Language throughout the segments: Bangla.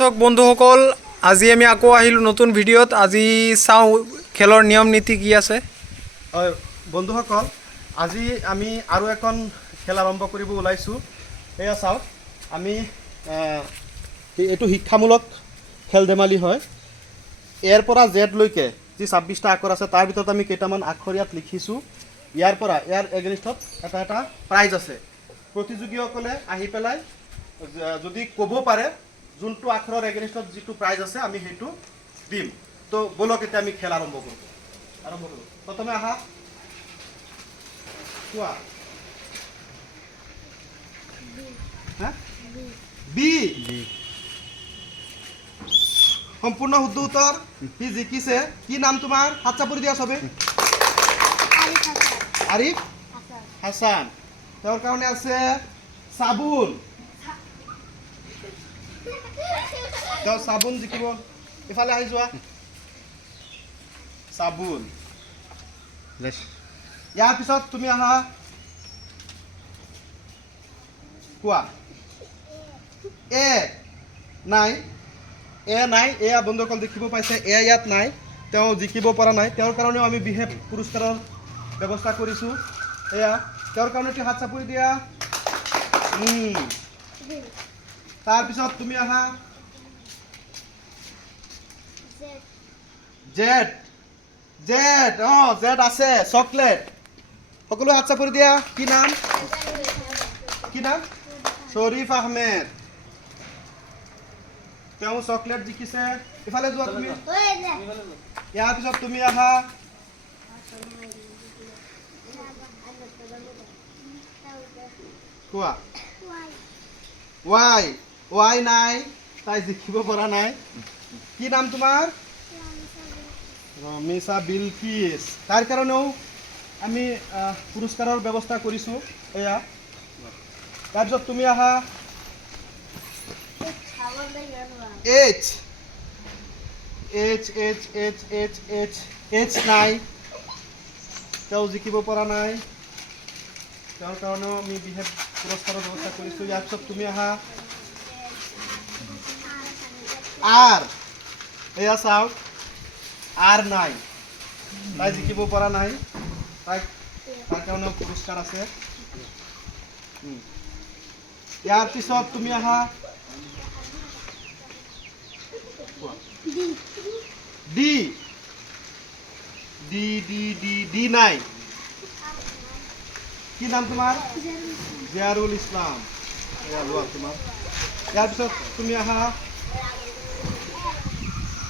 দৰ্শক বন্ধুসকল, আজি আমি আকৌ আহিলোঁ নতুন ভিডিঅ'ত। আজি চাওঁ খেলৰ নিয়ম নীতি কি আছে। হয়, বন্ধুসকল, আজি আমি আৰু এখন খেল আৰম্ভ কৰিব ওলাইছোঁ। এয়া চাওক, আমি এইটো শিক্ষামূলক খেল ধেমালি হয়। এৰ পৰা জেডলৈকে যি ছাব্বিছটা আখৰ আছে, তাৰ ভিতৰত আমি কেইটামান আখৰ ইয়াত লিখিছোঁ। ইয়াৰ পৰা, ইয়াৰ এগেনিষ্টত এটা এটা প্ৰাইজ আছে। প্ৰতিযোগীসকলে আহি পেলাই যদি ক'ব পাৰে যোনটো আখৰৰ এগেনিষ্টত যিটো প্ৰাইজ আছে আমি সেইটো দিম। তো ব'লক এতিয়া আমি খেল আৰম্ভ কৰোঁ। আৰম্ভ কৰোঁ। প্ৰথমে আহা। কোৱা? বি। সম্পূৰ্ণ শুদ্ধ উত্তৰ। সি জিকিছে। কি নাম তোমাৰ? হাত চাপৰি দিয়া চবে। আৰিফ হাছান। তেওঁৰ কাৰণে আছে চাবোন। তেওঁ চাবোন জিকিব ইফালে আহি যোৱা। চাবোন ইয়াৰ পিছত তুমি আহা। কোৱা? এ নাই। এ নাই এয়া বন্ধুসকল দেখিব পাইছে। এ ইয়াত নাই। তেওঁ জিকিব পৰা নাই। তেওঁৰ কাৰণেও আমি বিশেষ পুৰস্কাৰৰ ব্যৱস্থা কৰিছোঁ। এয়া তেওঁৰ কাৰণে এটি হাত চাপৰি দিয়া। তাৰপিছত তুমি আহা। জেড জেড অঁ জেড আছে চকলেট। সকলো হাত চাপৰি দিয়া কি নাম? কি নাম? শ্বৰীফ আহমেদ। তেওঁ চকলেট জিকিছে। ইফালে যোৱা তুমি। ইয়াৰ পিছত তুমি আহা। কোৱা? ৱাই ৱাই নাই? তাই জিকিব পৰা নাই। কি নাম তোমাৰ ৰমিছা বিলকিছ তাৰ কাৰণেও আমি পুৰস্কাৰৰ ব্যৱস্থা কৰিছোঁ এয়া তাৰপিছত তুমি আহা। H H H H H H H নাই। তেওঁ জিকিব পৰা নাই। তেওঁৰ কাৰণেও আমি বিশেষ পুৰস্কাৰৰ ব্যৱস্থা কৰিছোঁ। ইয়াৰ পিছত তুমি আহা। আৰ এয়া চাওক, আৰ নাই। তাই জিকিব পৰা নাই। তাইক তাৰ কাৰণেও পুৰস্কাৰ আছে। ইয়াৰ পিছত তুমি আহা। D. D D D D নাই। কি নাম তোমাৰ? জিয়াৰুল ইছলাম। এয়া লোৱা ইয়াৰ পিছত তুমি আহা।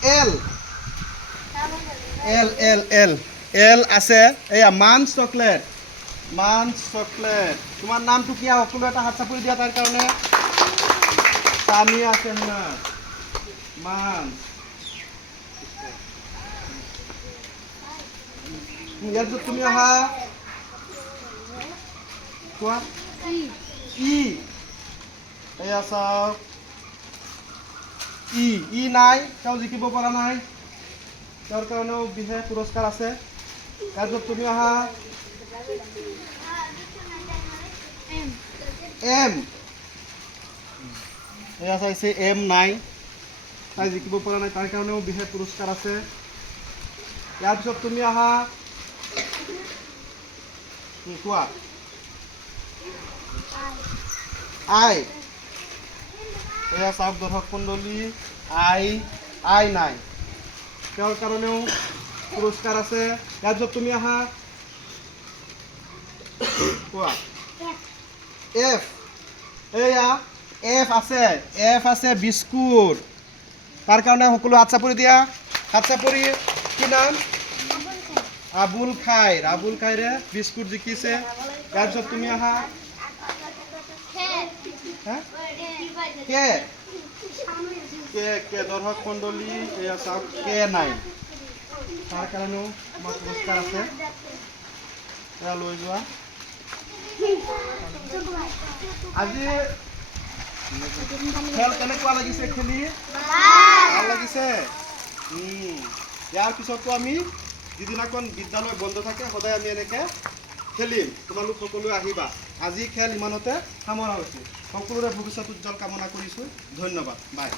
এল এল এল এল এল আছে এয়া মাঞ্চ চকলেট মাঞ্চ চকলেট তোমাৰ নামটো কি সকলো এটা হাত চাপৰি দিয়া তাৰ কাৰণে? তামিয়া চেহনা মাঞ্চ ইয়াৰ পিছত তুমি আহা কোৱা? ই এয়া চাওক। ই ই নাই, তেওঁ জিকিব পৰা নাই। তেওঁৰ কাৰণেও বিশেষ পুৰস্কাৰ আছে। তাৰপিছত তুমি আহা। এম। এয়া চাইছে এম নাই। তাই জিকিব পৰা নাই, তাৰ কাৰণেও বিশেষ পুৰস্কাৰ আছে। ইয়াৰ পিছত তুমি আহা। কোৱা। আই। এয়া চাওক দৰ্শক মণ্ডলী আই আই নাই তেওঁৰ কাৰণেও পুৰস্কাৰ আছে ইয়াৰ পিছত তুমি আহা কোৱা এফ এয়া এফ আছে এফ আছে বিস্কুট তাৰ কাৰণে সকলো হাত চাপৰি দিয়া হাত চাপৰি কি নাম আবুল খাইৰ আবুল খাইৰে বিস্কুট জিকিছে তাৰপিছত তুমি আহা হা কে? কে কে? দৰ্শক মণ্ডলী এয়া চাওক কে নাই? তাৰ কাৰণেও আমাৰ পুৰস্কাৰ আছে? এয়া লৈ যোৱা। আজি খেল কেনেকুৱা লাগিছে খেলি? ভালো লাগিছে? ইয়াৰ পিছতো আমি যিদিনাখন বিদ্যালয় বন্ধ থাকে, সদায় আমি এনেকৈ খেলিম। তোমালোক সকলোৱে আহিবা। আজি খেল ইমানতে সামৰা হৈছে সকলোৰে ভবিষ্যৎ উজ্জ্বল কামনা কৰিছোঁ ধন্যবাদ। বাই